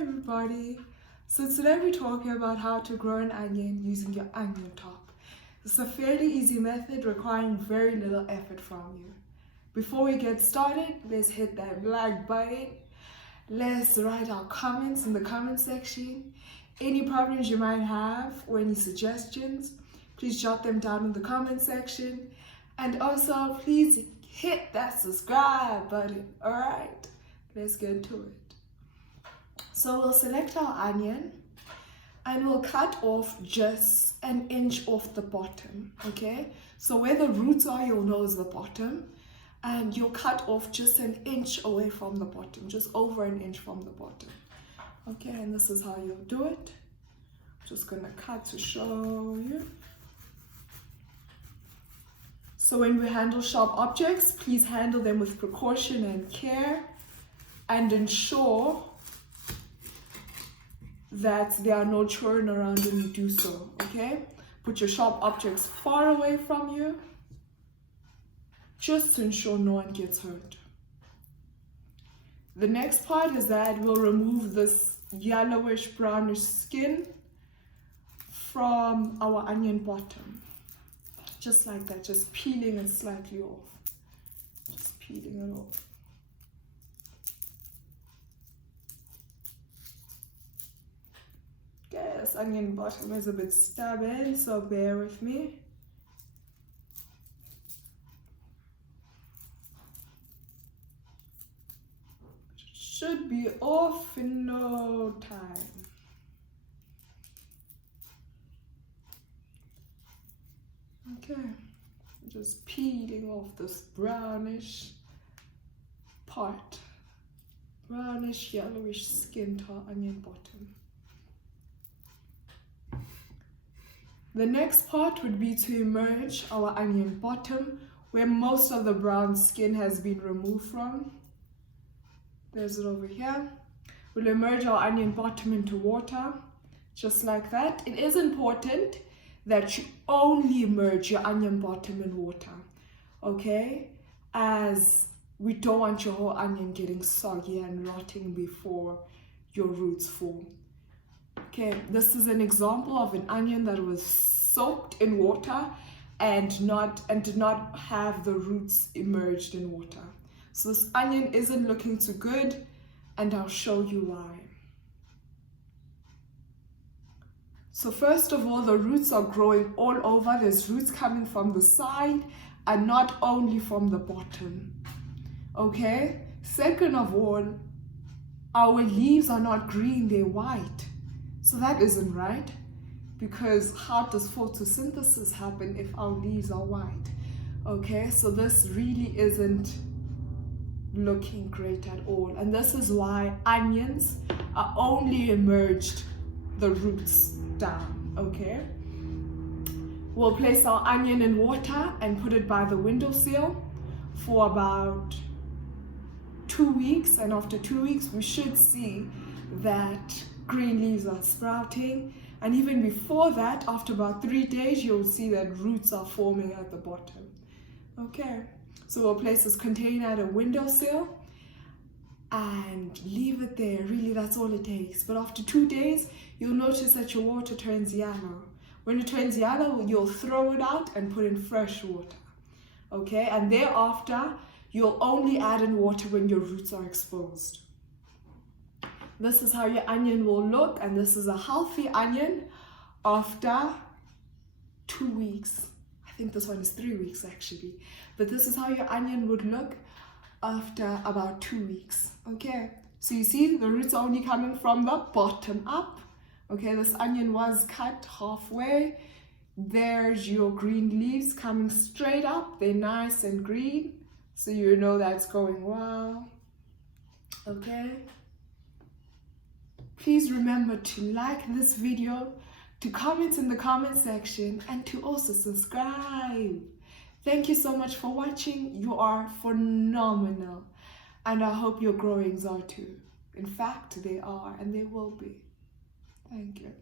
everybody. So today we're talking about how to grow an onion using your onion top. It's a fairly easy method requiring very little effort from you. Before we get started, let's hit that like button. Let's write our comments in the comment section. Any problems you might have or any suggestions, please jot them down in the comment section. And also, please hit that subscribe button. Alright, let's get to it. So we'll select our onion and we'll cut off just an inch off the bottom, okay? So where the roots are, you'll know is the bottom, and you'll cut off just an inch away from the bottom, just over an inch from the bottom. Okay, and this is how you'll do it. Just gonna cut to show you. So when we handle sharp objects, please handle them with precaution and care, and ensure that there are no children around when you do so, okay? Put your sharp objects far away from you, just to ensure no one gets hurt. The next part is that we'll remove this yellowish brownish skin from our onion bottom. Just like that, just peeling it slightly off. Just peeling it off. Okay, this onion bottom is a bit stubborn, so bear with me. Should be off in no time. Okay, just peeling off this brownish part, brownish yellowish skin to our onion bottom. The next part would be to emerge our onion bottom, where most of the brown skin has been removed from. There's it over here. We'll emerge our onion bottom into water, just like that. It is important that you only immerse your onion bottom in water, okay? As we don't want your whole onion getting soggy and rotting before your roots form. Okay, this is an example of an onion that was soaked in water and did not have the roots immersed in water. So this onion isn't looking too good, and I'll show you why. So first of all, the roots are growing all over. There's roots coming from the side and not only from the bottom. Okay? Second of all, our leaves are not green, they're white. So that isn't right, because how does photosynthesis happen if our leaves are white? Okay, so this really isn't looking great at all. And this is why onions are only emerged the roots down, okay? We'll place our onion in water and put it by the windowsill for about 2 weeks, and after 2 weeks we should see that green leaves are sprouting, and even before that, after about 3 days, you'll see that roots are forming at the bottom. Okay, so we'll place this container at a windowsill and leave it there. Really, that's all it takes. But after 2 days, you'll notice that your water turns yellow. When it turns yellow, you'll throw it out and put in fresh water. Okay, and thereafter, you'll only add in water when your roots are exposed. This is how your onion will look, and this is a healthy onion after 2 weeks. I think this one is 3 weeks actually. But this is how your onion would look after about 2 weeks. Okay, so you see the roots are only coming from the bottom up. Okay, this onion was cut halfway. There's your green leaves coming straight up. They're nice and green, so you know that's going well. Okay. Please remember to like this video, to comment in the comment section, and to also subscribe. Thank you so much for watching. You are phenomenal, and I hope your growings are too. In fact, they are, and they will be. Thank you.